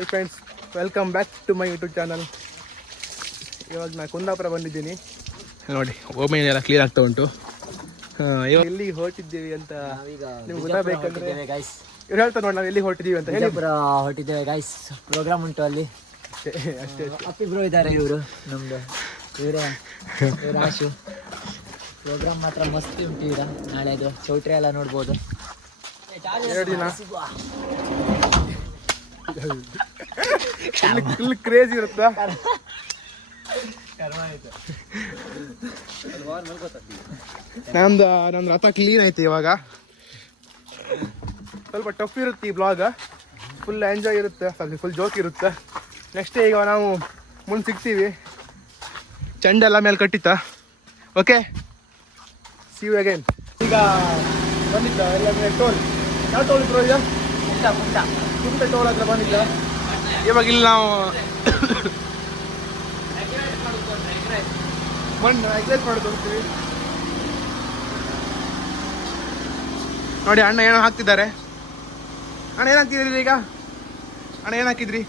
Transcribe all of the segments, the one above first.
High friends, welcome back to my YouTube channel. ಇವಾಗ ನಾನು ಕುಂದಾಪುರ ಬಂದಿದ್ದೀನಿ. ನೋಡಿ ಓಮೇನ್ ಎಲ್ಲ ಕ್ಲಿಯರ್ ಆಗ್ತಾ ಉಂಟು. ಇವಾಗ ಎಲ್ಲಿ ಹೊರಟಿದ್ದೀವಿ ಅಂತ ನಿಮ್ಗೆ ಗೊತ್ತಾಗಬೇಕಂದ್ರೆ ಇವ್ರು ಹೇಳ್ತಾರೆ ನೋಡಿ ನಾವು ಎಲ್ಲಿ ಹೊರಟಿದ್ದೀವಿ ಅಂತ. ವಿಜಯಪುರ ಹೊರಟಿದ್ದೇವೆ ಗೈಸ್, ಪ್ರೋಗ್ರಾಮ್ ಉಂಟು ಅಲ್ಲಿ. ಅಷ್ಟೇ ಅಪ್ಪಿ ಬ್ರೋ ಇದ್ದಾರೆ, ಇವರು ನಮ್ದು ಇವರೇ ಆಶು. ಪ್ರೋಗ್ರಾಮ್ ಮಾತ್ರ ಮಸ್ತ್ ಉಂಟು. ಈಗ ನಾಳೆದು ಚೌಟ್ರಿ ಎಲ್ಲ ನೋಡ್ಬೋದು. 2 ದಿನ ಫುಲ್ ಕ್ರೇಜ್ ಇರುತ್ತಾ. ನಮ್ದು ರಥ ಕ್ಲೀನ್ ಐತೆ. ಇವಾಗ ಸ್ವಲ್ಪ ಟಫ್ ಇರುತ್ತೆ ಈ ಬ್ಲಾಗ್. ಫುಲ್ ಎಂಜಾಯ್ ಇರುತ್ತೆ, ಫುಲ್ ಜೋಕ್ ಇರುತ್ತೆ. ನೆಕ್ಸ್ಟ್ ಈಗ ನಾವು ಮುಂದೆ ಸಿಗ್ತೀವಿ. ಚೆಂಡೆಲ್ಲ ಮೇಲೆ ಕಟ್ಟಿತ್ತ. Okay, see you again. ಈಗ ಬಂದಿದ್ದ ಎಲ್ಲ ಟೋಲ್. ಯಾವ ಟೋಲ್ ಇದ್ರು? ಈಗ ಕುಂಟೆ ಟೋಲ್ ಹತ್ರ ಬಂದಿದ್ದ. ಇವಾಗ ಇಲ್ಲಿ ನಾವು ಮಣ್ಣು ಎಗ್ರೆಸ್ ಮಾಡಿ ತೋರಿಸ್ತೀವಿ. ನೋಡಿ ಅಣ್ಣ ಏನೋ ಹಾಕ್ತಿದ್ದಾರೆ. ಅಣ್ಣ ಏನು ಹಾಕ್ತಿದ್ರಿ ಈಗ? ಅಣ್ಣ ಏನು ಹಾಕಿದ್ರಿ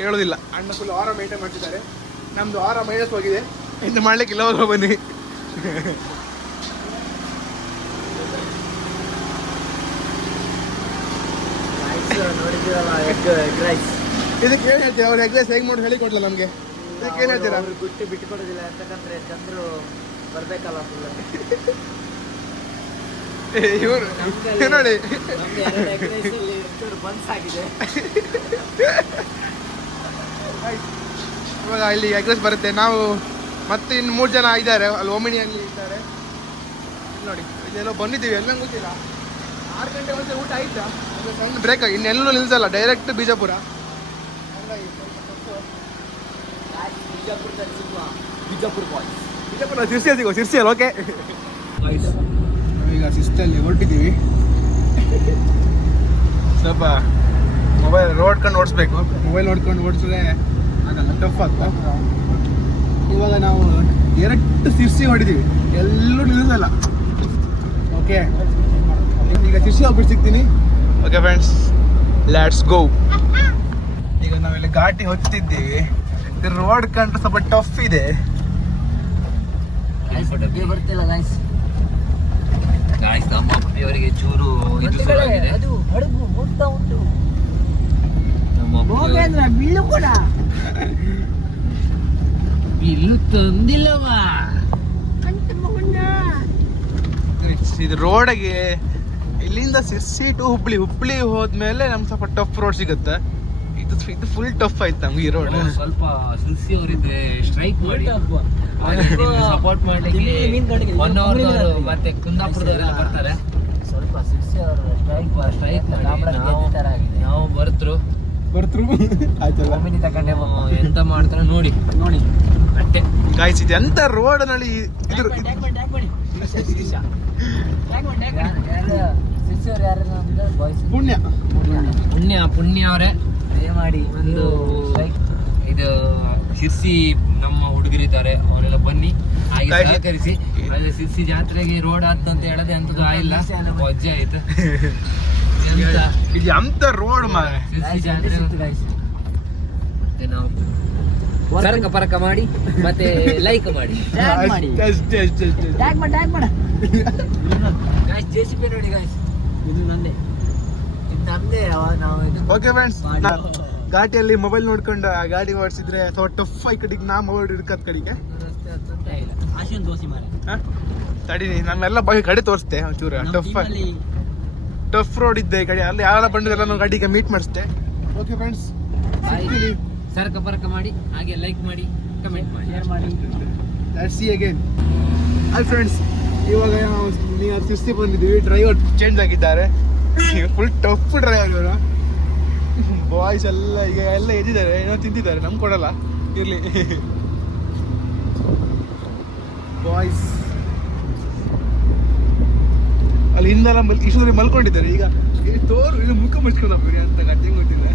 ಹೇಳೋದಿಲ್ಲ. ಅಣ್ಣ ಫುಲ್ ಆರ ಮೇಂಟೈನ್ ಮಾಡ್ತಿದ್ದಾರೆ. ನಮ್ದು ಆರ ಮೈನಸ್ ಹೋಗಿದೆ, ಇನ್ನು ಮಾಡ್ಲಿಕ್ಕಿಲ್ಲ. ಹೋಗೋ ಬನ್ನಿ. ಇದಕ್ಕೆ ಏನು ಹೇಳ್ತೀರಾ? ಅವ್ರು ಎಗ್ ರೈಸ್ ಹೇಗೆ ಮಾಡಿ ಹೇಳಿ ಕೊಡ್ಲಾ ನಮಗೆ. ಇದಕ್ಕೆ ಏನು ಹೇಳ್ತೀರಾ? ಗುಟ್ಟಿ ಬಿಟ್ಟು ಕೊಡೋದಿಲ್ಲ ಯಾಕಂದ್ರೆ ಚಂದ್ರು ಬರ್ಬೇಕಲ್ಲ. ಇವರು ನೋಡಿ ಬನ್ಸಾಗಿದೆ. ಇವಾಗ ಇಲ್ಲಿ ಎಗ್ ರೈಸ್ ಬರುತ್ತೆ. ನಾವು ಮತ್ತೆ ಇನ್ನು 3 ಜನ ಇದ್ದಾರೆ ಅಲ್ಲಿ, ಓಮಿನಿಯಲ್ಲಿ ಇದ್ದಾರೆ. ನೋಡಿ ಇಲ್ಲೆಲ್ಲೋ ಬಂದಿದ್ದೀವಿ, ಎಲ್ಲ ಗೊತ್ತಿಲ್ಲ. 6 ಗಂಟೆ ಮುಂಚೆ ಊಟ ಆಯ್ತಾ? ಸಣ್ಣ ಬ್ರೇಕ್ ಆಗಿ ಇನ್ನೆಲ್ಲೂ ನಿಲ್ಸಲ್ಲ, ಡೈರೆಕ್ಟ್ ಬಿಜಾಪುರ. ಬಿಜಾಪುರ ಸಿರ್ಸಿಯಲ್ಲಿ ಸಿಗೋ, ಸಿರ್ಸಿಯಲ್ಲಿ. ಓಕೆ, ಈಗ ಸಿರ್ಸಿಯಲ್ಲಿ ಹೊರಟಿದ್ದೀವಿ. ಸ್ವಲ್ಪ ಮೊಬೈಲ್ ನೋಡ್ಕೊಂಡು ಓಡಿಸ್ಬೇಕು. ಮೊಬೈಲ್ ನೋಡ್ಕೊಂಡು ಓಡಿಸಿದ್ರೆ ಆಗಲ್ಲ, ಟಫ್ ಆಗ್ತಾ. ಇವಾಗ ನಾವು ಡೈರೆಕ್ಟ್ ಸಿರ್ಸಿ ಹೊಡಿದ್ದೀವಿ, ಎಲ್ಲೂ ನಿಲ್ಲಿಸಲ್ಲ. ಓಕೆ, ಈಗ ಸಿರ್ಸಿ ಹೋಗ್ಬಿಟ್ಟು ಸಿಗ್ತೀನಿ. ಓಕೆ ಫ್ರೆಂಡ್ಸ್, ಲೆಟ್ಸ್ ಗೋ. ಈಗ ನಾವೆಲ್ಲ ಘಾಟಿ ಹೊತ್ತಿದ್ದೀವಿ. ರೋಡ್ ಕಂಡ್ರೆ ಸ್ವಲ್ಪ ಟಫ್ ಇದೆ. ಬರ್ತಿಲ್ಲ ಗೈಸ್. ನಮ್ಮ ಅವರಿಗೆ ಚೂರು ಅದು ಹಡಗು ಹೋಗ್ತಾ ಉಂಟು. ಬಿಲ್ಲು ಕೂಡ ಬಿಲ್ಲು ತಂದಿಲ್ಲವಾ? ಇದು ರೋಡಿಗೆ ಇಲ್ಲಿಂದ ಸಿರ್ಸಿ ಟು ಹುಬ್ಳಿ ಹೋದ್ಮೇಲೆ ನಮ್ಗೆ ಸ್ವಲ್ಪ ಟಫ್ ರೋಡ್ ಸಿಗುತ್ತೆ. ಇದು ಫುಲ್ ಟಫ್ ಆಯ್ತು ನಮ್ಗೆ ಈ ರೋಡ್. ಸ್ವಲ್ಪ ಸಿರ್ಸಿ ಅವರಿದ್ರೆ ಸ್ಟ್ರೈಕ್ ಮಾಡಿ ಸಪೋರ್ಟ್ ಮಾಡ್ಲಿಕ್ಕೆ 1 ಅವರ್ ಮತ್ತೆ ಕುಂದಾಪುರದವರೆಲ್ಲ ಬರ್ತಾರೆ. ಸ್ವಲ್ಪ ಸಿರ್ಸಿ ಅವರು ಸ್ಟ್ರೈಕ್ ನಾವು ಬರ್ತರು ತಗೊಂಡೆ ಎಂತ ಮಾಡ್ತಾರೆ ನೋಡಿ ಅಷ್ಟೇ ಗಾಯ್ಸ್. ಇದು ಎಂತ ರೋಡ್ ನಲ್ಲಿ ಪುಣ್ಯ ಅವರೇ ಮಾಡಿ ಒಂದು ಇದು ಶಿರ್ಸಿ ನಮ್ಮ ಹುಡುಗರಿದ್ದಾರೆ, ಅವರೆಲ್ಲ ಬನ್ನಿ ಹಾಗೆ ಸಹಕರಿಸಿ. ಶಿರ್ಸಿ ಜಾತ್ರೆಗೆ ರೋಡ್ ಆಯ್ತು ಅಂತ ಹೇಳದೆ ಅಂತದ್ದು ಆಗಿಲ್ಲ, ವಜ್ಜೆ ಆಯ್ತು. ಇದು ಅಂತ ರೋಡ್ ಶಿರ್ಸಿ ಜಾತ್ರೆ ಮತ್ತೆ ನಾವು ಸರಕ ಪರಕ ಮಾಡಿ ಮತ್ತೆ ಲೈಕ್ ಮಾಡಿ ಜೆಸಿಪಿ ನೋಡಿ ಗಾಯ್ಸ್. ಇದು ನಂದೇ. ಓಕೆ ಫ್ರೆಂಡ್ಸ್, ಘಾಟಿಯಲ್ಲಿ ಮೊಬೈಲ್ ನೋಡ್ಕೊಂಡು ಆ ಗಾಡಿ ಓಡಿಸಿದ್ರೆ ಅಥವಾ ಟಫ್ ಈ ಕಡೆಗೆ ನಾ ಮೊಬೈಲ್ ಹಿಡ್ಕತ್ ಕಡೆಗೆ ತಡೀನಿ. ನಮ್ಮೆಲ್ಲ ಗಾಡಿ ತೋರಿಸ್ತೆ ಒಂಚೂರು. ಟಫ್ ರೋಡ್ ಇದ್ದೆ ಈ ಕಡೆ, ಅಲ್ಲಿ ಯಾವೆಲ್ಲ ಬಂದಿದ್ದೆಲ್ಲ ನಾವು ಗಾಡಿಗೆ ಮೀಟ್ ಮಾಡಿಸ್ತೆ. ಓಕೆ ಫ್ರೆಂಡ್ಸ್, ಸರಕ ಪರಕ ಮಾಡಿ ಹಾಗೆ ಲೈಕ್ ಮಾಡಿ ಕಮೆಂಟ್ ಮಾಡಿ ಶೇರ್ ಮಾಡಿ. Let's see again. Hi friends, ಇವಾಗ ನೀವು ಸಿರ್ಸಿ ಬಂದಿದ್ದೀವಿ. ಡ್ರೈವರ್ ಚೇಂಜ್ ಆಗಿದ್ದಾರೆ, ಫುಲ್ ಟಫ್ ಡ್ರೈವರ್ ಇವರು. ಬಾಯ್ಸ್ ಎಲ್ಲ ಈಗ ಎಲ್ಲ ಎದ್ದಿದ್ದಾರೆ, ಏನೋ ತಿಂತಿದ್ದಾರೆ, ನಮ್ಗೆ ಕೊಡಲ್ಲ. ಇರಲಿ ಬಾಯ್ಸ್. ಅಲ್ಲಿ ಹಿಂದೆಲ್ಲ ಇಷ್ಟೊಂದ್ರೆ ಮಲ್ಕೊಂಡಿದ್ದಾರೆ. ಈಗ ತೋರು ಇದು ಮುಖ ಮುಚ್ಕೊಂಡಪ್ಪ ಅಂತ ಗಟ್ಟಿ ಗೊತ್ತಿಲ್ಲ.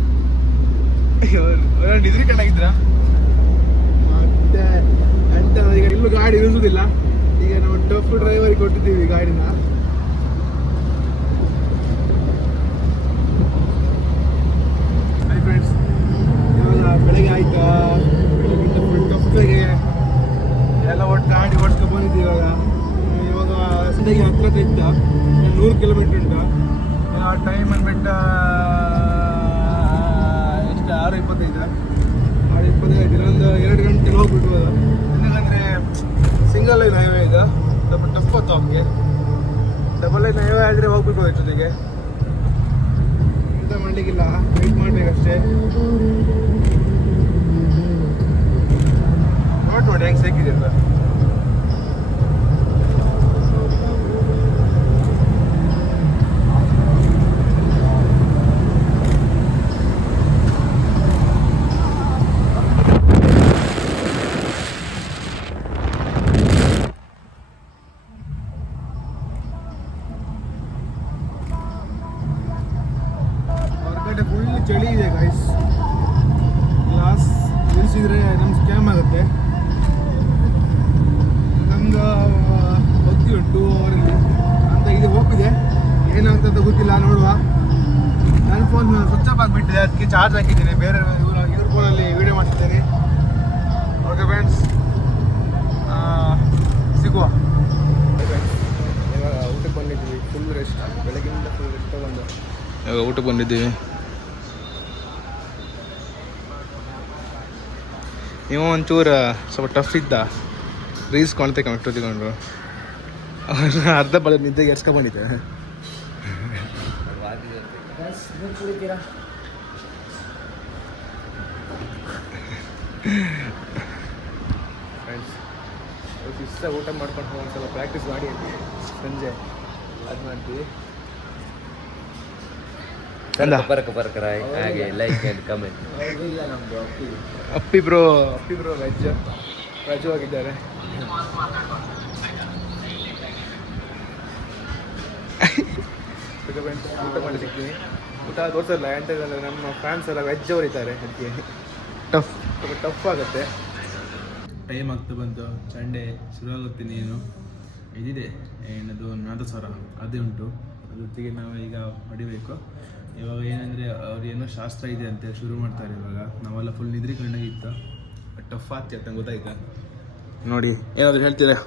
ನಿದ್ರಿ ಕಂಡಾಗಿದ್ರ ಮತ್ತೆ ಅಂತ. ಈಗ ಎಲ್ಲೂ ಗಾಡಿ ಇಳಿಸುದಿಲ್ಲ. ಈಗ ನಾವು ಟಫ್ ಡ್ರೈವರಿಗೆ ಕೊಟ್ಟಿದ್ದೀವಿ ಗಾಡಿನ. ಬೆಟ್ಟ ಎಷ್ಟು 6:25 6:25 ಇನ್ನೊಂದು 2 ಗಂಟೆಗೆ ಹೋಗ್ಬಿಡ್ಬೋದು. ఎందుకంದ್ರೆ ಸಿಂಗಲ್ ಲೈನ್ ಹೈವೇ ಇದು ಸ್ವಲ್ಪ ಟಫ್ ಹೊತ್ತು ಅವ್ರಿಗೆ. ಡಬಲ್ ಲೈನ್ ಹೈವೇ ಆದರೆ ಹೋಗ್ಬಿಡ್ಬೋದು ಜೊತೆಗೆ. ಎಂತ ಮಾಡಲಿಕ್ಕಿಲ್ಲ, ವೆಯ್ಟ್ ಮಾಡಬೇಕಷ್ಟೇ. ನೋಡಿ ಹೆಂಗೆ ಸೇಕಿದೆ ಅಂತ. ಫುಲ್ ಚಳಿ ಇದೆ ಗೈಸ್. ಗ್ಲಾಸ್ ಇಳಿಸಿದ್ರೆ ನಮ್ಗೆ ಸ್ಕ್ಯಾಮ್ ಆಗುತ್ತೆ. ನಮ್ದು ಹೋಗ್ತೀವಿ 2 ಅವರಲ್ಲಿ ಅಂತ ಇದು ಹೋಗ್ತಿದೆ. ಏನಾಗ್ತಂತ ಗೊತ್ತಿಲ್ಲ, ನೋಡುವ. ನನ್ನ ಫೋನ್ ಸ್ವಿಚ್ ಆಫ್ ಆಗಿಬಿಟ್ಟಿದೆ, ಅದಕ್ಕೆ ಚಾರ್ಜ್ ಹಾಕಿದ್ದೀನಿ. ಬೇರೆ ಇವ್ರ ಫೋನಲ್ಲಿ ವೀಡಿಯೋ ಮಾಡ್ತಿದ್ದೇನೆ. ಓಕೆ ಫ್ರೆಂಡ್ಸ್, ಸಿಗುವ. ಇವಾಗ ಊಟಕ್ಕೆ ಬಂದಿದ್ದೀವಿ. ಫುಲ್ ರೆಸ್ಟ್, ಬೆಳಗ್ಗಿಂದ ಫುಲ್ ರೆಸ್ಟ್ ತಗೊಂಡು ಇವಾಗ ಊಟಕ್ಕೆ ಬಂದಿದ್ದೀವಿ. ಇವ ಒಂಚೂರು ಸ್ವಲ್ಪ ಟಫ್ ಇದ್ದ, ರೀಲ್ಸ್ ಕಾಣ್ತೆ ಕಮೆಂಟ್ ತಗೊಂಡ್ರು. ಅರ್ಧ ಬಳ ನಿದ್ದೆಗೆ ಎರ್ಸ್ಕೊಂಡ್ಬಂದಿದ್ದೆ. ಫ್ರೆಂಡ್ಸ್, ಇಷ್ಟ ಊಟ ಮಾಡ್ಕೊಂಡು ಒಂದ್ಸಲ ಪ್ರಾಕ್ಟೀಸ್ ಮಾಡಿ ಸಂಜೆ ಅದು ಮಾಡ್ತೀವಿ. ಹಾಗೆ ಲೈಕ್ ಆ್ಯಂಡ್ ಕಮೆಂಟ್. ಅಪ್ಪಿ ಬ್ರೋ ವೆಜ್ ರಾಜು ಆಗಿದ್ದಾರೆ. ಊಟ ಮಾಡಿ ಸಿಗ್ತೀನಿ. ಊಟ ತೋರಿಸಲ್ಲ ಎಂತ ಇಲ್ಲ, ನಮ್ಮ ಫ್ಯಾನ್ಸ್ ಎಲ್ಲ ವೆಜ್ ಅವರು ಇದ್ದಾರೆ. ಅದಕ್ಕೆ ಸ್ವಲ್ಪ ಟಫ್ ಆಗುತ್ತೆ. ಟೈಮ್ ಆಗ್ತಾ ಬಂತು, ಸಂಡೇ ಶುರುವಾಗುತ್ತೆ. ನೀನು ಇದಿದೆ ಏನದು ನಾದಸ್ವರ ಅದೇ ಉಂಟು, ಜೊತೆಗೆ ನಾವು ಈಗ ಹೊಡಿಬೇಕು. ಇವಾಗ ಏನಂದರೆ ಅವ್ರು ಏನೋ ಶಾಸ್ತ್ರ ಇದೆ ಅಂತ ಶುರು ಮಾಡ್ತಾರೆ. ಇವಾಗ ನಾವೆಲ್ಲ ಫುಲ್ ನಿದ್ರಿ ಕಂಡಾಗಿತ್ತು. ಟಫ್ ಆಗ್ತಿ ಅಂತ ಗೊತ್ತಾಯ್ತಾ? ನೋಡಿ, ಏನಾದರೂ ಹೇಳ್ತೀರಾ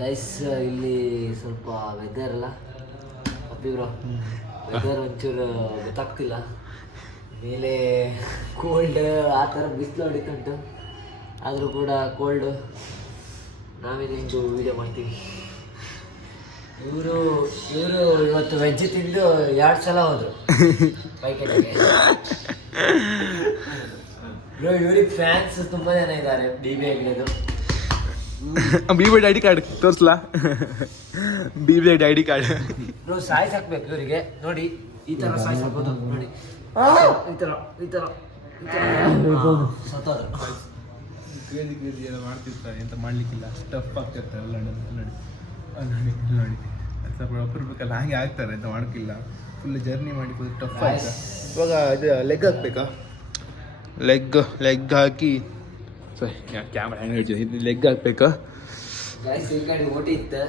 ಗೈಸ್? ಇಲ್ಲಿ ಸ್ವಲ್ಪ ವೆದರ್ ಅಲ್ಲ ಅಪ್ಪಿಬ್ರೋ, ವೆದರ್ ಒಂಚೂರು ಗೊತ್ತಾಗ್ತಿಲ್ಲ. ಮೇಲೆ ಕೋಲ್ಡ್ ಆ ಥರ ಬಿಸಿಲು ಹೊಡಿತುಂಟು, ಆದರೂ ಕೂಡ ಕೋಲ್ಡು. ನಾವೇನಿಂದು ವೀಡಿಯೋ ಮಾಡ್ತೀವಿ. ಇವರು ಇವತ್ತು ವೆಜ್ ತಿಂದು 2 ಸಲ ಹೋದ್ರು ಬೈಕಲ್ಲಿಗೆ. ಇವ್ರಿಗೆ ಫ್ಯಾನ್ಸ್ ತುಂಬ ಜನ ಇದ್ದಾರೆ. BB ಐ ಡಿ ಕಾರ್ಡ್ ತೋರಿಸ್ಲಾ? BB ಐ ಡಿ ಕಾರ್ಡ್ ಸಾಯ್ಸ್ ಹಾಕ್ಬೇಕು ಇವರಿಗೆ. ನೋಡಿ, ಈ ಥರ ಸಾಯ್ಸ್ ಹಾಕೋದು ನೋಡಿ, ಈ ಥರ ಸತ್ತೋದ್ರು. ಗೇಜಿ ಎಲ್ಲ ಮಾಡ್ತಿರ್ತಾರೆ, ಎಂತ ಮಾಡ್ಲಿಕ್ಕಿಲ್ಲ, ಟಫ್ ಆಗ್ತಿರ್ತಾರೆ ಎಲ್ಲ. ನೋಡಿ ಸ್ವಲ್ಪ ಒಬ್ಬರ್ಬೇಕಲ್ಲ, ಹಾಗೆ ಆಗ್ತಾರೆ, ಅಂತ ಮಾಡೋಕ್ಕಿಲ್ಲ. ಫುಲ್ ಜರ್ನಿ ಮಾಡಿ ಫುಲ್ ಟಫ್ ಆಯ್ತಾ. ಇವಾಗ ಇದು ಲೆಗ್ ಹಾಕ್ಬೇಕಾ? ಲೆಗ್ ಹಾಕಿ ಸರಿ, ಕ್ಯಾಮ್ರಾ ಹೆಂಗೆ ಹೇಳ್ತೀನಿ, ಲೆಗ್ ಹಾಕ್ಬೇಕಾ? ಗೈಸ್ ಈ ಕಡೆ ಓಟಿ ಇತ್ತು,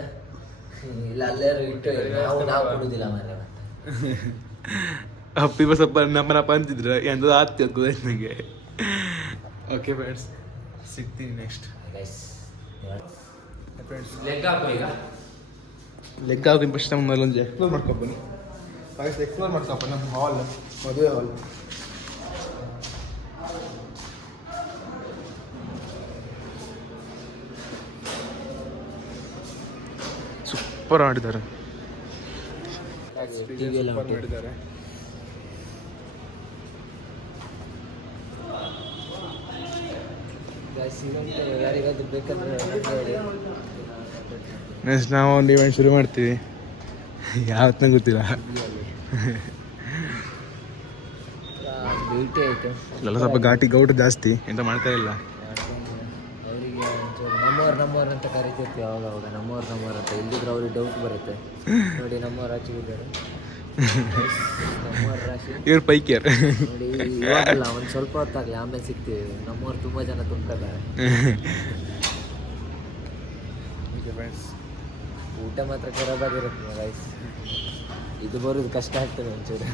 ಇಲ್ಲ ಅಲ್ಲೇರು ಇಟ್ಟು ನಾವು ಕೊಡುದಿಲ್ಲ ಮರ. ಅಪ್ಪಿವ ಸ್ವಲ್ಪ ನಮ್ಮನಪ್ಪ ಅಂತಿದ್ರೆ ಎಂತ ಆತ್ತಿ ಅದು ಗೊತ್ತಾಯ್ತು ನನಗೆ. ಓಕೆ ಫ್ರೆಂಡ್ಸ್, ಸಿಗ್ತೀನಿ ನೆಕ್ಸ್ಟ್. ಫ್ರೆಂಡ್ಸ್, ಲೆಗ್ ಹಾಕೋ. ಈಗ ಲೆಗ್ ಹಾಕಿ ಫಸ್ಟ್ ನಮ್ಮ ಒಂದು ಎಕ್ಸ್ಪ್ಲೋರ್ ಮಾಡ್ಕೊಬನ್ನಿ. ಎಕ್ಸ್ಪ್ಲೋರ್ ಮಾಡ್ಕೊಪ್ಪ ನಮ್ಮ ಹಾಲ್, ಮದುವೆ ಹಾಲ್. ಸೂಪರ್ ಮಾಡಿದ್ದಾರೆ, ಮಾಡಿದ್ದಾರೆ. ಯಾರಿಗಾದ್ರು ಬೇಕಂದ್ರೆ ನೆಕ್ಸ್ಟ್ ನಾವು ಒಂದು ಇವೆಂಟ್ ಶುರು ಮಾಡ್ತೀವಿ, ಯಾವತ್ತೂ ಗೊತ್ತಿಲ್ಲ. ಬ್ಯೂಟಿ ಆಯಿತು. ಇಲ್ಲೆಲ್ಲ ಸ್ವಲ್ಪ ಘಾಟಿ ಗೌಟ್ ಜಾಸ್ತಿ, ಎಂತ ಮಾಡ್ತಾ ಇಲ್ಲ. ಅವರಿಗೆ ನಮ್ಮವ್ರು ಅಂತ ಕರಿತಿರ್ತೀವಿ ಅವಾಗ ನಮ್ಮವ್ರು ಅಂತ. ಇಲ್ಲಿದ್ರೆ ಅವ್ರಿಗೆ ಡೌಟ್ ಬರುತ್ತೆ. ನೋಡಿ, ನಮ್ಮವ್ರು ಆಚೆಗಿದ್ದಾರೆ, ನಮ್ಮವ್ರ ರಾಶಿ. ಇವ್ರು ಪೈಕಿಯರ್ ನೋಡಿ. ಇವಾಗಲ್ಲ, ಒಂದು ಸ್ವಲ್ಪ ಹೊತ್ತಾಗಲಿ, ಆಮೇಲೆ ಸಿಗ್ತೀವಿ. ನಮ್ಮವ್ರು ತುಂಬ ಜನ ತುಂಬ್ತಾರೆ. ಊಟ ಮಾತ್ರ ಖರಾಬಾಗಿರುತ್ತೆ ರೈಸ್. ಇದು ಬರೋದು ಕಷ್ಟ ಆಗ್ತದೆ ಒಂಚೂರು.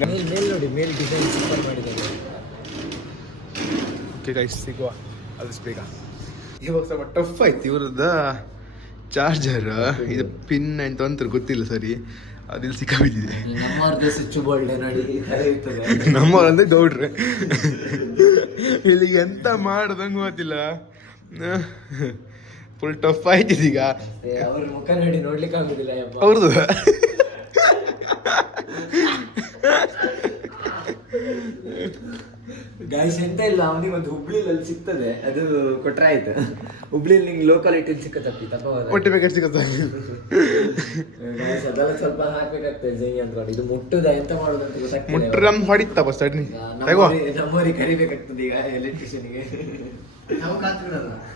ಮೇಲ್ ನೋಡಿ, ಮೇಲ್ ಡಿಸೈನ್ ಸೂಪರ್ ಮಾಡಿದ್ದಾರೆ. ಓಕೆ ಗೈಸ್, ಸಿಗುವ ಆದಷ್ಟು ಬೇಗ. ಇವಾಗ ಸ್ವಲ್ಪ ಟಫ್ ಆಯ್ತು ಇವ್ರದ್ದು ಚಾರ್ಜರ್ ಇದು ಪಿನ್ ಅಂತ ಅಂತ ಗೊತ್ತಿಲ್ಲ ಸರಿ, ಅದಿಲ್ಲಿ ಸಿಕ್ಕಾಬಿದ್ದಿದೆ. ನಮ್ಮವ್ರದ್ದು ಸ್ವಿಚ್ ಬೋರ್ಡ್ ನೋಡಿ ನಮ್ಮವ್ರಂದ್ರೆ ಗೌಡ್ರೆ. ಇಲ್ಲಿ ಎಂತ ಮಾಡ್ದಂಗೆ ಗೊತ್ತಿಲ್ಲ, ಫುಲ್ ಟಫ್ ಆಯ್ತಿದೀಗ. ಅವ್ರ ಮುಖ ನೋಡಿ ನೋಡ್ಲಿಕ್ಕೆ ಆಗುದಿಲ್ಲ ಅವ್ರದ್ದು. ಗಾಯ್ಸ್ ಎಂತ ಇಲ್ಲ, ಅವನಿಗೆ ಒಂದು ಹುಬ್ಳಿಲಿ ಅಲ್ಲಿ ಸಿಗ್ತದೆ, ಅದು ಕೊಟ್ರೆ ಆಯ್ತು. ಹುಬ್ಳಿಲಿ ನಿಂಗೆ ಲೋಕಾಲಿಟಿಲಿ ಸಿಕ್ಕತ್ತಪ್ಪಿ ಹೊಟ್ಟೆ ಬೇಕಾದ್ರೆ ಸಿಗುತ್ತೆ. ಅದೆಲ್ಲ ಸ್ವಲ್ಪ ಹಾಕ್ಬೇಕಾಗ್ತದೆ ಜೈ ಅಂದ್ಕೊಂಡು. ಇದು ಮುಟ್ಟುದ ಎಂತ ಮಾಡೋದು ಅಂತ ಗೊತ್ತಾಗ್ತದೆ. ಮುಟ್ರೆ ಹೊಡಿತಾ ಬಸ್ ನಮ್ಮೂರಿಗೆ ಕರಿಬೇಕಾಗ್ತದೆ ಈಗ ಎಲೆಕ್ಟ್ರಿಷಿಯನ್ಗೆ.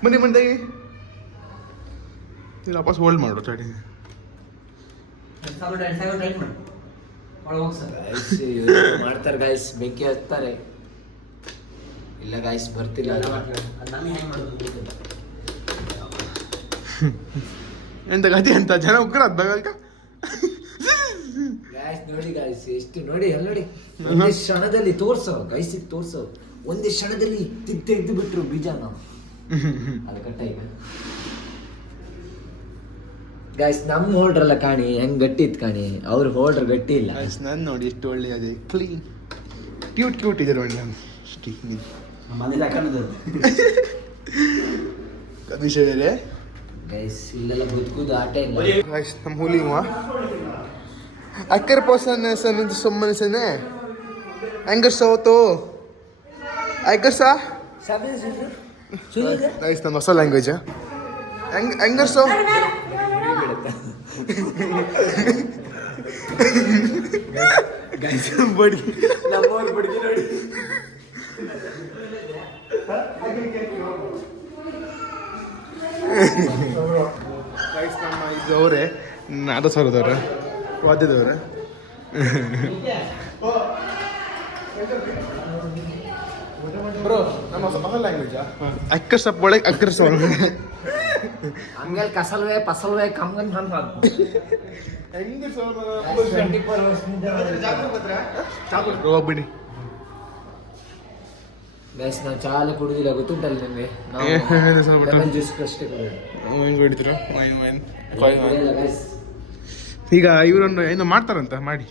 ಬನ್ನಿ ಬನ್ನಿ ವಾಪಸ್ ಹೋಲ್ಡ್ ಮಾಡು ಚಾಡಿ. ಮಾಡ್ತಾರೆ ಗಾಯ್ಸ್, ಬೆಂಕಿ ಹಚ್ತಾರೆ. ಇಲ್ಲ ಗಾಯ್ಸ್ ಬರ್ತಿಲ್ಲ. ಎಂತ ಗತಿ ಅಂತ ಜನ ಉಗ್ರ ಗಾಯ್ಸ್ ನೋಡಿ ಗಾಯ್ಸ್, ಎಷ್ಟು ನೋಡಿ ಅಲ್ಲಿ ನೋಡಿ, ಒಂದೇ ಕ್ಷಣದಲ್ಲಿ ತೋರ್ಸೋ ಗಾಯ್ಸ್, ತೋರ್ಸೋ ಒಂದೇ ಕ್ಷಣದಲ್ಲಿ ತೆಗ್ದು ಬಿಟ್ರು ಬೀಜನ. ಅದು ಕಟ್ಟ ಈಗ ಗಾಯ್ಸ್. ನಮ್ಮ ಹೋಲ್ಡ್ರಲ್ಲ ಕಾಣಿ ಹೆಂಗ್ ಗಟ್ಟಿ ಇತ್ತು ಕಾಣಿ, ಅವ್ರ ಹೋಲ್ಡ್ರ್ ಗಟ್ಟಿ ಇಲ್ಲ. ನಾನು ನೋಡಿ ಎಷ್ಟು ಒಳ್ಳೆ ಅದೇ ಕ್ಲೀನ್ ಕ್ಯೂಟ್ ಕ್ಯೂಟ್ ಇದೆ ನೋಡಿ. ಮನೇಲಿ ಹಾಕೋದು ಕಮಿಷ ಬೇರೆ ಗೈಸ್, ಇಲ್ಲೆಲ್ಲ ಬದುಕುದು ಆಟ ಇಲ್ಲ ಗೈಸ್. ನಮ್ಮ ಹುಲಿ ಅಕ್ಕರ ಪೋಸನ್ ಸೊಮ್ಮನೆ ಹೆಂಗರ್ ಸೋತು ಐಕರ್ಸ ಗೈಸ್, ನಮ್ಮ ಹೊಸ ಲ್ಯಾಂಗ್ವೇಜ್ ಹೆಂಗರ್ ಸೋ ಬಡಿ ನಮ್ಮವ್ರ ಬಡ್ಗಿ ನೋಡಿ. ಗೈಸ್ ನಮ್ಮ ಇದು ಅವರೇ ನಾದ ಸ್ವರದವ್ರೆ, ವಾದ್ಯದವ್ರೆ. ಬ್ರೋ ನಮ್ಮ ಹೊಸ ಲ್ಯಾಂಗ್ವೇಜ್ ಅಕ್ಕರ್ ಸಪ್ ಒಳಗೆ ಅಕ್ಕರ್ ಸೋ ಹಂಗೆಲ್ಲ ಕಸಲ್ವೇ ಪಸಲ್ವೇ ಕಮ್ಗನ್ ಹೆಂಗೆ ಸೋ ಬಿಡಿ ಗೈಸ್. ನಾವು ಚಾಲೆ ಕುಡಿದಿಲ್ಲ ಗೊತ್ತುಂಟಲ್ಲ ನಿಮಗೆ, ಜ್ಯೂಸ್ ಅಷ್ಟೇ ಹೊಡಿದ್ರು. ಈಗ ಇವರನ್ನು ಏನೋ ಮಾಡ್ತಾರಂತ ಮಾಡಿ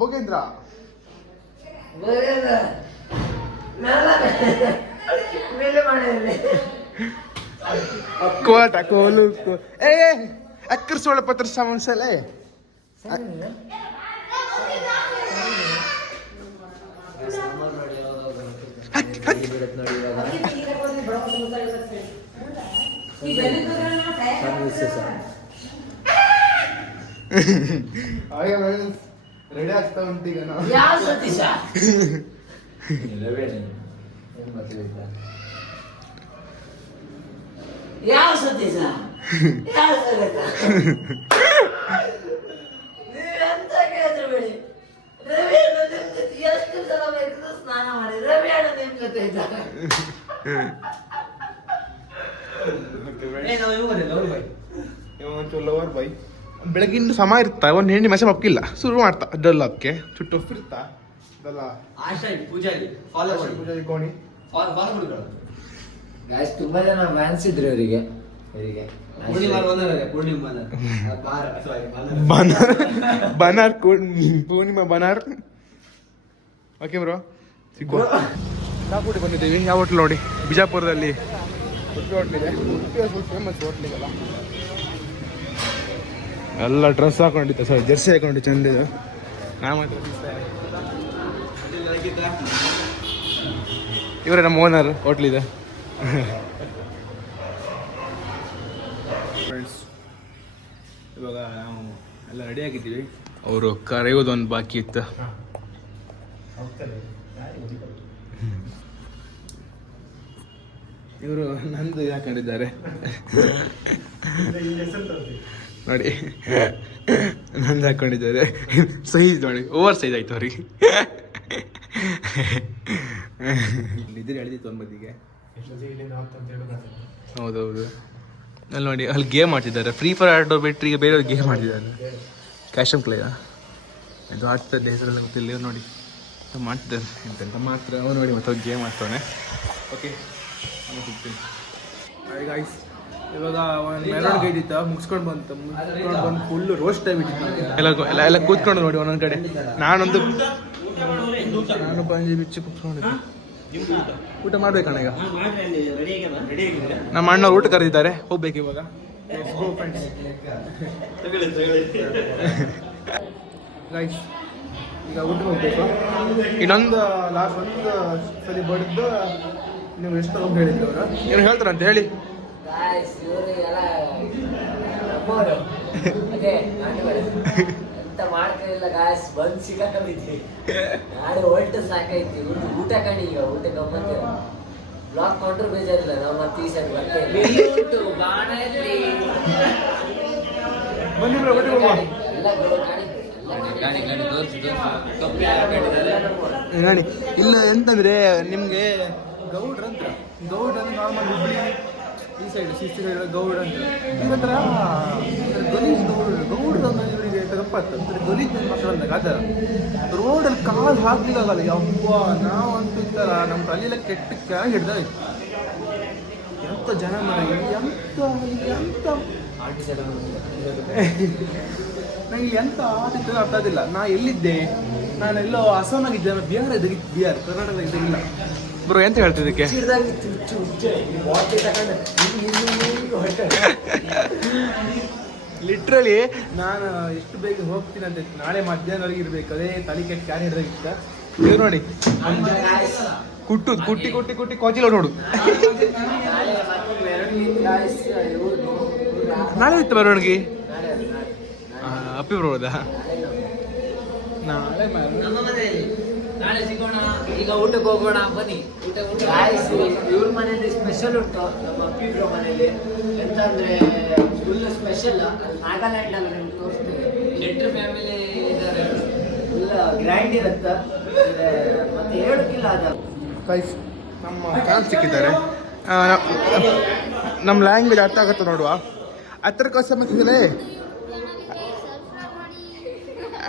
ಭೋಗೇಂದ್ರ ಕೋಟ ಕೋಲು ಏ ಅಕ್ಕರ್ ಸೋಳ ಪತ್ರ ಸಮಸ್ಯೆ ರೆಡಿ ಆಗ್ತಾ ಉಂಟು ಈಗ ನಾವು. ಯಾವ ಸತೀಶ ನೀವೆಂತ ಕೇಳಿದ್ರಬೇಡಿ. ರವಿ ಎಷ್ಟು ಸಲ ಬೇಕು ಸ್ನಾನ ಮಾಡಿ, ರವಿ ಅಣ್ಣ ನಿಮ್ ಜೊತೆ ಇದ್ದಾರೆ. ಲವರ್ ಬೈ ಬೆಳಗಿನ ಸಮ ಇರ್ತಾ ಒಂದು ಹೆಣ್ಣು ಮೆಸೇಜ್ ಒಪ್ಪಿಲ್ಲ ಶುರು ಮಾಡ್ತಾ ಡಲ್ ಅದಕ್ಕೆ ಚುಟ್ಟು ಒಪ್ಪಿರ್ತಾ ಅದಲ್ಲ ಪೂಜಾರಿ ಕೋಣಿ ಗಾಯ್ಸ್. ತುಂಬಾ ಜನ ಫ್ಯಾನ್ಸ್ ಇದ್ರು ಇವರಿಗೆ. ಬನಾರ್ ಪೂರ್ಣಿಮಾ ಬನಾರ್. ಓಕೆ ಬ್ರೋ, ಸಿಗುವ. ಚಾಪುಡಿ ಬಂದಿದ್ದೀವಿ. ಯಾವ ಹೋಟ್ಲ್ ನೋಡಿ, ಬಿಜಾಪುರದಲ್ಲಿ ಉಡುಪಿ ಹೋಟ್ಲ್ ಇದೆ. ಉಡುಪಿ ಫುಲ್ ಫೇಮಸ್ ಹೋಟ್ಲಿಗೆಲ್ಲ. ಎಲ್ಲ ಡ್ರೆಸ್ ಹಾಕೊಂಡಿದ್ದೆ, ಸಾರಿ ಜರ್ಸಿ ಹಾಕೊಂಡು ಚಂದಿದ್ದು. ನಾ ಮಾತ್ರ ಇವರೇ ನಮ್ಮ ಓನರ್ ಹೋಟ್ಲಿದೆ. ಫ್ರೆಂಡ್ಸ್, ಇವಾಗ ನಾವು ಎಲ್ಲ ರೆಡಿ ಆಗಿದ್ದೀವಿ. ಅವರು ಕರೆಯೋದೊಂದು ಬಾಕಿ ಇತ್ತು. ಇವರು ನಂದು ಹಾಕೊಂಡಿದ್ದಾರೆ ನೋಡಿ, ನಂದು ಹಾಕೊಂಡಿದ್ದಾರೆ. ಸೈಜ್ ನೋಡಿ, ಓವರ್ ಸೈಜ್ ಆಯ್ತು ಅವ್ರಿಗೆ. ಇದ್ರೆ ಎಳೆದಿತ್ತು ಒಂಬತ್ತಿಗೆ. ಹೌದೌದು. ಅಲ್ಲಿ ನೋಡಿ, ಅಲ್ಲಿ ಗೇಮ್ ಆಡ್ತಿದ್ದಾರೆ. ಫ್ರೀ ಫೈರ್ ಆಡೋ ಬಿಟ್ಟರೆ ಈಗ ಬೇರೆಯವ್ರು ಗೇಮ್ ಆಡ್ತಿದ್ದಾರೆ. ಕ್ಯಾಶ್ ಆಫ್ ಪ್ಲೇಯಾ ಇದು ಆಡ್ತಿದ್ದೆ, ಹೆಸರೆಲ್ಲ ಗೊತ್ತಿಲ್ಲ. ಇವ್ರು ನೋಡಿ ಮಾಡ್ತಿದ್ದಾರೆ ಎಂತೆಂತ ಮಾತ್ರ. ಅವ್ರು ನೋಡಿ ಮತ್ತೆ ಗೇಮ್ ಆಡ್ತಾನೆ. ಓಕೆ, ಸಿಗ್ತೀನಿ. ಹಾಯ್ ಗಾಯ್ಸ್, ಇವಾಗ ಒಂದು ಮೆರವಣಿಗೆ ಇದ್ದಿತ್ತು ಮುಗಿಸ್ಕೊಂಡು ಬಂದು ಫುಲ್ಲು ರೋಸ್ಟ್ ಆಗಿಬಿಟ್ಟಿತ್ತು ಎಲ್ಲ ಕೂತ್ಕೊಂಡು ನೋಡಿ ಒಂದೊಂದು ಕಡೆ ನಾನು ಪಂಜಿ ಬಿಚ್ಚಿ ಕೂತ್ಕೊಂಡಿದ್ದೆ. ಊಟ ಮಾಡ್ಬೇಕಣ್ಣ ಈಗ. ನಮ್ಮ ಅಣ್ಣ ಊಟ ಕರೆದಿದ್ದಾರೆ, ಹೋಗ್ಬೇಕು ಇವಾಗ. ಗೈಸ್ ಈಗ ಊಟ ಹೋಗ್ಬೇಕು. ಇನ್ನೊಂದು ಲಾಸ್ಟ್ ಒಂದು ಸರಿ ಬಡಿದ್ದು ನೀವು ಎಷ್ಟು ತಗೊಂಡು ಹೇಳಿದ್ರು ಅವರು ಏನು ಹೇಳ್ತಾರಂತ ಹೇಳಿ. ಎಂತ ಮಾಡ್ತಿಲ್ಲ ಗಾಯ್ಸ್, ಬಂದ್ ಸಿಕ್ಕಾಕೊಂಡಿದ್ವಿ. ನಾಳೆ ಹೊಲ್ಟ ಸಾಕೈತಿ. ಊಟ ಕಣಿ ಈಗ ಊಟ ಗಮ್ಮತ್ತೆ. ಬ್ಲಾಕ್ ಕೊಂಡ್ರು ಬೇಜಾರಿಲ್ಲ. ನಾವು ಮತ್ತೆ ಈ ಸರಿ ಬರ್ತೇವೆ. ಬಾಣ ಇರ್ಲಿ ಗಾಡಿ ಇಲ್ಲ. ಎಂತಂದ್ರೆ ನಿಮ್ಗೆ ಗೌಡ್ರ ಅಂತ ನಾರ್ಮಲ್ ಹುಬ್ಳಿ ಈ ಸೈಡ್ ಶಿಸ್ತಿ ಸೈಡ್ ಗೌಡ್ ಅಂತ ಇವತ್ತರ ಗಲೀಜ್ ಗೌಡ್ರ ಇವರಿಗೆ ತಪ್ಪಾಗ್ತದೆ. ಗಲೀಜ್ ಮಕ್ಕಳು ಅಂದಾಗ ಆ ಥರ ರೋಡಲ್ಲಿ ಕಾಲು ಹಾಕ್ಲಿಕ್ಕಾಗಲ್ಲ. ಯವ್ವ ನಾವಂತೂ ಇತ್ತಲ್ಲ ನಮ್ಮ ತಲೆಯೆಲ್ಲ ಕೆಟ್ಟ ಕೆಳಗೆ ಹಿಡ್ದಾಗ ಎಂಥ ಜನ ಮರ ಎಂತ ನಂಗೆ ಎಂತ ಆದಿತ್ತು ಅರ್ಥ ಆದಿಲ್ಲ. ನಾ ಎಲ್ಲಿದ್ದೆ? ನಾನೆಲ್ಲೋ ಅಸ್ಸಾಮಾಗಿದ್ದೆ, ಬಿಹಾರ್ ಕರ್ನಾಟಕದಾಗ ಇದ್ದಿಲ್ಲ. ಬ್ರೋ ಎಂತ ಹೇಳ್ತಿದ್ದಕ್ಕೆ ಲಿಟ್ರಲಿ ನಾನು ಎಷ್ಟು ಬೇಗ ಹೋಗ್ತೀನಿ ಅಂತ ನಾಳೆ ಮಧ್ಯಾಹ್ನವರೆಗೆ ಇರ್ಬೇಕು. ಅದೇ ತಲೆ ಕೆಟ್ಟ ಕ್ಯಾನ್ ಹಿಡ್ದಾಗಿತ್ತ. ಇದು ನೋಡಿ ಕುಟ್ಟಿ ಕೋಚಿಲ ನೋಡು. ನಾಳೆ ಇತ್ತು ಮೆರವಣಿಗೆ. ಅಪ್ಪಿ ಬರೋದಾ? ನಾಳೆ ಸಿಗೋಣ. ಈಗ ಊಟಕ್ಕೆ ಹೋಗೋಣ ಬನ್ನಿ. ಇವ್ರ ಮನೆಯಲ್ಲಿ ಸ್ಪೆಷಲ್ ಉಂಟು, ನಮ್ಮ ಅಪ್ಪಿ ಬ್ರೋ ಮನೆಯಲ್ಲಿ. ಎಂತ ಅಂದ್ರೆ ಫುಲ್ ಸ್ಪೆಷಲ್. ಅಲ್ಲಿ ನಾಗಾಲ್ಯಾಂಡ್ ಅಲ್ಲಿ ನಿಮ್ಗೆ ತೋರಿಸ್ತೀವಿ. ನೆಂಟ್ರ ಫ್ಯಾಮಿಲಿ ಇದ್ದಾರೆ, ಫುಲ್ ಗ್ರ್ಯಾಂಡ್ ಇರುತ್ತೆ. ಮತ್ತೆ ಹೇಳಕ್ಕಿಲ್ಲ ಅದು. ಗೈಸ್ ನಮ್ಮ ಫ್ಯಾನ್ಸ್ ಸಿಕ್ಕಿದ್ದಾರೆ. ನಮ್ಮ ಲ್ಯಾಂಗ್ವೇಜ್ ಅರ್ಥ ಆಗುತ್ತೆ ನೋಡುವ. ಹತ್ರ ಕಷ್ಟ ಮಕ್ಕಳೇ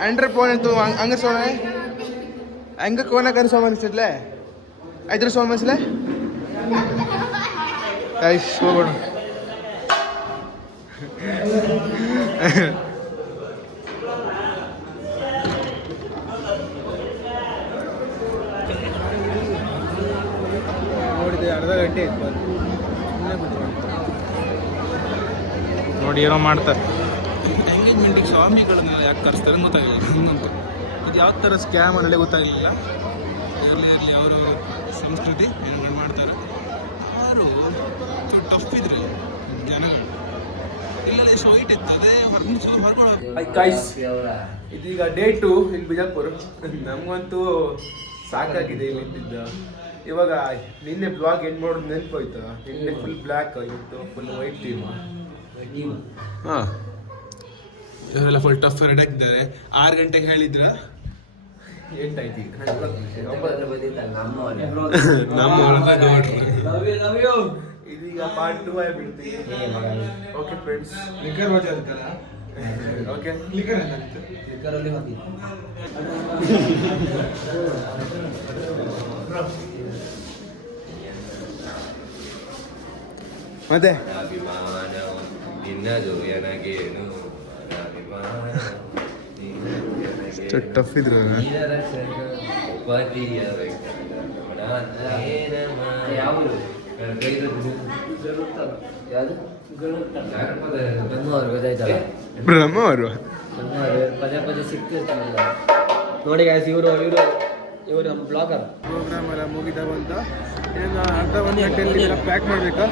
ಆಂಡ್ರೆ ಫೋನ್ ಇತ್ತು ಹಂಗೆ ಸೋನೆ ಹಂಗೆ ಕೋನಕರ ಸೋಮನಿಸ್ತಿದ್ಲೆ 5 ಸೋಮನಿಸ್ಲೆ ಗೈಸ್ ಹೋಗೋಣ. ನೋಡಿದೆ ಅರ್ಧ ಗಂಟೆ ಇತ್ತು ನೋಡಿ ಏನೋ ಮಾಡ್ತಾರೆ. ಎಂಗೇಜ್ಮೆಂಟಿಗೆ ಸ್ವಾಮಿಗಳನ್ನ ಯಾಕೆ ಕರೆಸ್ತಾರೆ ಗೊತ್ತಾಗಿಲ್ಲ ನನ್ನಂತೂ. ಇದು ಯಾವ ಥರ ಸ್ಕ್ಯಾಮ್ ಅನ್ನೋದೇ ಗೊತ್ತಾಗಲಿಲ್ಲ. ಇರಲಿ ಅವರವರು ಸಂಸ್ಕೃತಿ ಏನುಗಳು ಮಾಡ್ತಾರೆ. ಯಾರು ಟಫ್ ಇದ್ರು ಜನಗಳು. ಇಲ್ಲೆಲ್ಲ ಸ್ವೈಟ್ ಇತ್ತು, ಅದೇ ಹೊರಗಡೆ. ಇದೀಗ ಡೇ 2 ಇಲ್ಲಿ ಬಿಜಾಪುರ. ನಮಗಂತೂ ಸಾಕಾಗಿದೆ ಇಲ್ಲಿದ್ದ. ಇವಾಗ ನಿನ್ನೆ ಬ್ಲಾಗ್ ಎಂಡ್ ಮಾಡೋದು ನೆನಪೋಯ್ತು. ನಿನ್ನೆ ಫುಲ್ ಬ್ಲ್ಯಾಕ್, ಇವತ್ತು ಫುಲ್ ವೈಟ್ ಟೀಮ್. ಹಾಂ ಇವರೆಲ್ಲ ಫುಲ್ ಟಫ್ ರೆಡಿ ಆಗಿದ್ದಾರೆ. 6 ಗಂಟೆಗೆ ಹೇಳಿದ್ರ 8 ಆಯ್ತು ಈಗ. ಇದೀಗ ಪಾರ್ಟ್ 2 ಆಗಿಬಿಡ್ತೀವಿ. ಓಕೆ ಫ್ರೆಂಡ್ಸ್, ಲಿಕ್ಕರ್ ಮಜಾ ಅದಕ್ಕಲ್ಲ. ಓಕೆ ಲಿಕ್ಕರ್ ಅಂತ ಲಿಕ್ಕರಲ್ಲಿ ಹೋಗಿ ಮತ್ತೆ ಟಫ್ ಇದ್ರು. ಬ್ರಹ್ಮವರು ಪದೇ ಪದೇ ಸಿಕ್ತಿರ್ತಾರಲ್ಲ ನೋಡಿ ಗಾಯ್ಸ್. ಇವರು ನಮ್ಮ ಬ್ಲಾಗರ್. ಪ್ರೋಗ್ರಾಮ್ ಎಲ್ಲ ಮುಗಿದ ಬಂತ ಅರ್ಧ 1 ಗಂಟೆಯಲ್ಲಿ ಎಲ್ಲ ಪ್ಯಾಕ್ ಮಾಡ್ಬೇಕಾ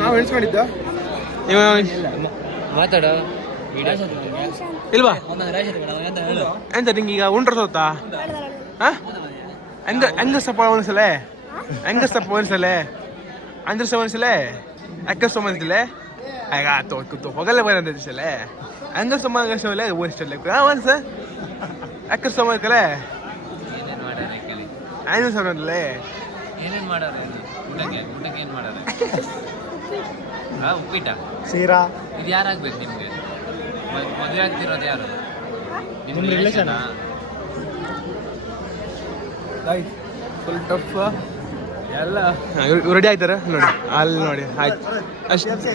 ನಾವು ಎಣಿಸ್ಕೊಂಡಿದ್ದ. ಮಾತಾಡ ಇಲ್ವಾ ಎಂತ ನಿಂಗೆ ಈಗ ಉಂಡ್ರ ಸೋತಾ ಹೆಂಗಸ್ತಪ್ಪ ಒಂದ್ಸಲೆ ಹೆಂಗಸ್ತಪ್ಪ ಒಂದ್ಸಲೆ ಅಂದ್ರಸಲೆ ಅಕ್ಕಸ್ತಲೆ ಆಗ ಹೋಗಲ್ಲ ಬಂದಿಸಲೆ ಹಂಗಸ್ತಲೆ ಓದಿಸಲೆ ಒನ್ಸ ಅಕ್ಕಸ್ತಲೆ ಐದು ಸಮಯದಲ್ಲೇ ಏನೇನು ಮಾಡೋದು ಊಟಕ್ಕೆ ಏನು ಮಾಡೋದು? ಉಪ್ಪಿಟ್ಟ ಸೀರಾ. ಇದು ಯಾರಾಗ್ಬೇಕು ನಿಮಗೆ? ಮದುವೆ ಆಗ್ತಿರೋದು ಯಾರು? ನಿಮ್ಮ ರಿಲೇಷನ್. ಫುಲ್ ಟಫ್ ಎಲ್ಲ ರೆಡಿ ಆಯ್ತಾರ ನೋಡಿ ಅಲ್ಲಿ ನೋಡಿ ಆಯ್ತು ಅಷ್ಟೇ.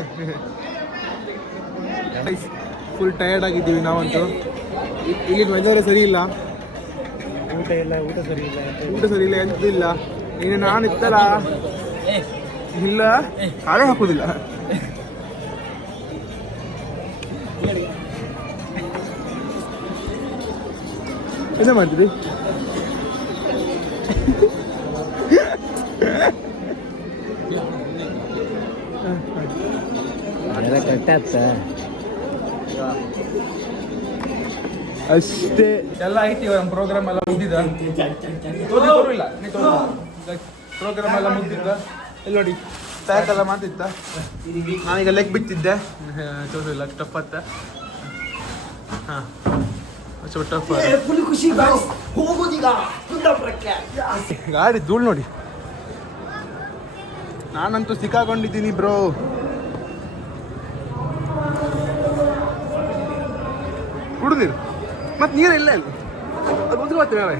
ಫುಲ್ ಟಯರ್ಡ್ ಆಗಿದ್ದೀವಿ ನಾವಂತೂ. ಇಲ್ಲಿ ವೆದರ್ ಸರಿ ಇಲ್ಲ, ಊಟ ಸರಿ ಇಲ್ಲ ಎಂತ ಇಲ್ಲ. ಈಗ ನಾನು ಇತ್ತಲ್ಲ ಇಲ್ಲ ಕಾಲೇ ಹಾಕೋದಿಲ್ಲ. என்ன ಮಾಡ್ತೀರಿ? ಅಷ್ಟೇ ಎಲ್ಲ ಐತಿ. ನಮ್ಮ ಪ್ರೋಗ್ರಾಮ್ ಎಲ್ಲ ಮುಗಿದ ಪ್ರೋಗ್ರಾಮ್ ಎಲ್ಲ ಮುಗ್ದಿದ್ದ. ಇಲ್ಲಿ ನೋಡಿ ಪ್ಯಾಕ್ ಎಲ್ಲ ಮಾಡ್ತಿದ್ದ. ನಾನೀಗ ಲೆಗ್ ಬಿತ್ತಿದ್ದೆ. ತೋರಿಲ್ಲ ಟಫ್ ಅತ್ತ. ಹಾಂ ಟಫ್ ಗಾಡಿ ಧೂಳು ನೋಡಿ. ನಾನಂತೂ ಸಿಕ್ಕಾಕೊಂಡಿದ್ದೀನಿ ಬ್ರೋ. ಕುಡ್ದಿರು ಮತ್ತೆ ನೀರು ಇಲ್ಲ ಅಲ್ಲಿ ಅದು ಉದ್ರಿ ಬರ್ತೀವಿ ಅವೇ.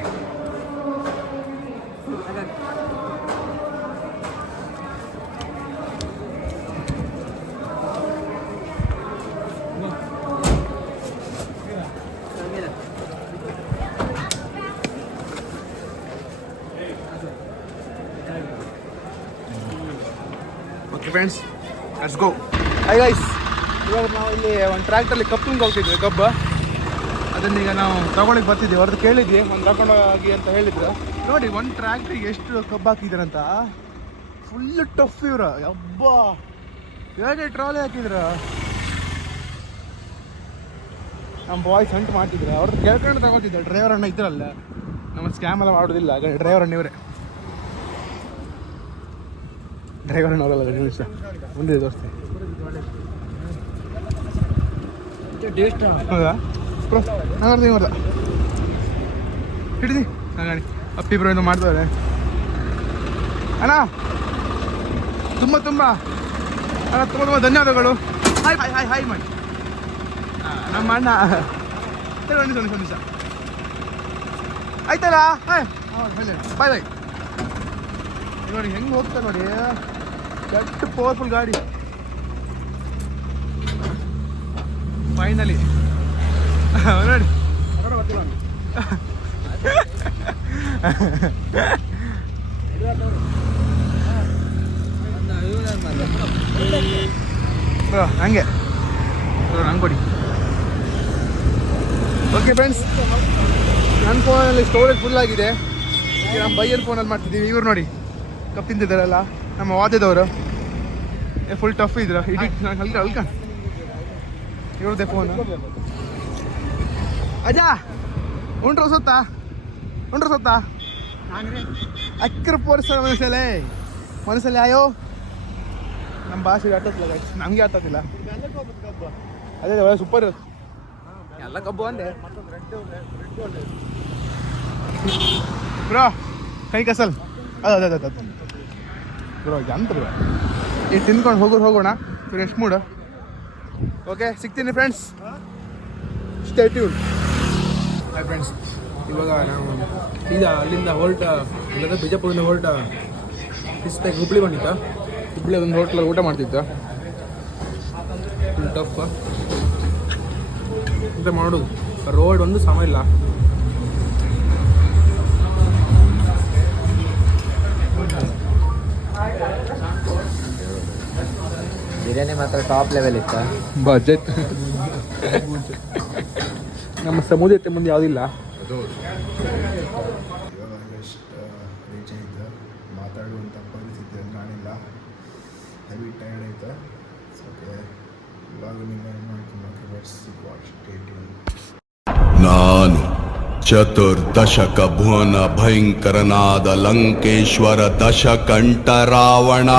Okay friends, let's go. Hi guys, ಇವಾಗ ನಾವು ಇಲ್ಲಿ ಒಂದು ಟ್ರ್ಯಾಕ್ಟರ್ಲಿ ಕಪ್ಪಿಂಗ್ ಹೋಗ್ತಿದ್ವಿ. ಕಬ್ಬು ಅದನ್ನೀಗ ನಾವು ತಗೊಳಕ್ಕೆ ಬರ್ತಿದ್ದೀವಿ. ಅವ್ರದ್ದು ಕೇಳಿದ್ವಿ ಒಂದು ತಗೊಂಡೋಗಿ ಅಂತ ಹೇಳಿದ್ರು. ನೋಡಿ ಒಂದು ಟ್ರ್ಯಾಕ್ಟ್ರಿಗೆ ಎಷ್ಟು ಕಬ್ಬು ಹಾಕಿದ್ರಂತ. ಫುಲ್ ಟಫ್ ಇವ್ರ ಹಬ್ಬ. ಹೇಗೆ ಟ್ರಾಲಿ ಹಾಕಿದ್ರು. ನಮ್ಮ ಬಾಯ್ಸ್ ಅಂಟು ಮಾಡ್ತಿದ್ರು. ಅವ್ರದ್ದು ಕೇಳ್ಕೊಂಡು ತಗೋತಿದ್ದೆ. ಡ್ರೈವರ್ ಅಣ್ಣ ಇದ್ರಲ್ಲ, ನಮ್ಮ ಸ್ಕ್ಯಾಮ್ ಎಲ್ಲ ಮಾಡೋದಿಲ್ಲ. ಡ್ರೈವರ್ ಅಣ್ಣ ಇವರೇ. ಡ್ರೈವರ್ ಅಣ್ಣ ಅವರಲ್ಲ ನಿಮಿಷ ಮುಂದೆ ದೋಸ್ತಿ. ಹೌದಾ ಬ್ರೋ? ಹಂಗಾರ್ದು ಮಾಡ್ದ ಹಿಡಿದಿ ಹಾಗಾಡಿ ಅಪ್ಪಿ ಬ್ರೋ ಏನು ಮಾಡ್ತಾರೆ ಅಣ್ಣ. ತುಂಬ ತುಂಬ ಅಣ್ಣ, ತುಂಬ ತುಂಬ ಧನ್ಯವಾದಗಳು. ಹಾಯ್ ಹಾಯ್ ಹಾಯ್ ಹಾಯ್ ಮಾಡಿ ನಮ್ಮ ಅಣ್ಣ. ಒಂದು ನಿಮಿಷ ಆಯ್ತಲ್ಲ. ಹಾಯ್ ಬಾಯ್ ಬಾಯ್. ನೋಡಿ ಹೆಂಗೆ ಹೋಗ್ತಾ ನೋಡಿ. ಎಷ್ಟು ಪವರ್ಫುಲ್ ಗಾಡಿ. ಫೈನಲಿ ನೋಡಿ ಹಂಗೆ ಹಂಗೆ ಕೊಡಿ. ಓಕೆ ಫ್ರೆಂಡ್ಸ್, ನನ್ನ ಫೋನಲ್ಲಿ ಸ್ಟೋರೇಜ್ ಫುಲ್ ಆಗಿದೆ. ಈಗ ನಮ್ಮ ಬೈಯನ್ ಫೋನಲ್ಲಿ ಮಾಡ್ತಿದ್ದೀವಿ. ಇವ್ರು ನೋಡಿ ಕಪ್ ತಿಂತಿದ್ದಾರಲ್ಲ ನಮ್ಮ ವಾದ್ಯದವರು. ಫುಲ್ ಟಫ್ ಇದ್ರು. ಇಡಿಟ್ ಅಲ್ಕ ಇವ್ರದ್ದೇ ಫೋನು. ಅಜ್ಜ ಉಂಡ್ರ ಸೊತ್ತಾ ಅಕ್ಕರ ಪೋರ್ಸ ಮನಸ್ಸಲ್ಲಿ ಆಯೋ. ನಮ್ಮ ಭಾಷೆಗೆ ಆಟೋತಿಲ್ಲ, ನಮಗೆ ಆಟೋತಿಲ್ಲ. ಅದೇ ಸೂಪರ್ ಎಲ್ಲ ಕಬ್ಬು ಅಂದೆ ಬ್ರೋ. ಕೈ ಕಸಲ್ ಅದು ಬ್ರೋ ಎಂತ ಬ್ರೋ. ಈಗ ತಿನ್ಕೊಂಡು ಹೋಗೋಣ ಫ್ರೆಶ್ ಮೂಡ್. ಓಕೆ, ಸಿಗ್ತೀನಿ friends. Stay tune. Hi friends, ಇವಾಗ ನಾವು ಅಲ್ಲಿಂದ ಹೊರಟ ಇಲ್ಲದ ಬಿಜಾಪುರದಿಂದ ಹೊರಟ ಇಷ್ಟಾಗಿ ಹುಬ್ಳಿ ಬಂದಿತ್ತ. ಹುಬ್ಳಿ ಒಂದು ಹೋಟ್ಲಲ್ಲಿ ಊಟ ಮಾಡ್ತಿದ್ದ. ಫುಲ್ ಟಫ್ ಅಂತ ಮಾಡೋದು. ರೋಡ್ ಒಂದು ಸಮ ಇಲ್ಲ. ಬಿರಿಯಾನಿ ಮಾತ್ರ ಟಾಪ್ ಲೆವೆಲ್ ಇತ್ತು. ಬಜೆಟ್ ನಮ್ಮ ಸಮುದ್ರತೆ ಮುಂದೆ ಯಾವುದಿಲ್ಲ. ರೀಚ್ ಆಯ್ತು. ಮಾತಾಡುವಂಥ ಪರಿಸ್ಥಿತಿ ಕಾಣಿಲ್ಲ. ಹೆವಿ ಟೈರ್ಡ್ ಆಯ್ತು. ಓಕೆ, ಇವಾಗ ನೀವು ಏನು ಮಾಡ್ಕೊಂಡು ನಾನು ಚತುರ್ದಶಕ ಭುವನ ಭಯಂಕರನಾದ ಲಂಕೇಶ್ವರ ದಶಕಂಠ ರಾವಣ.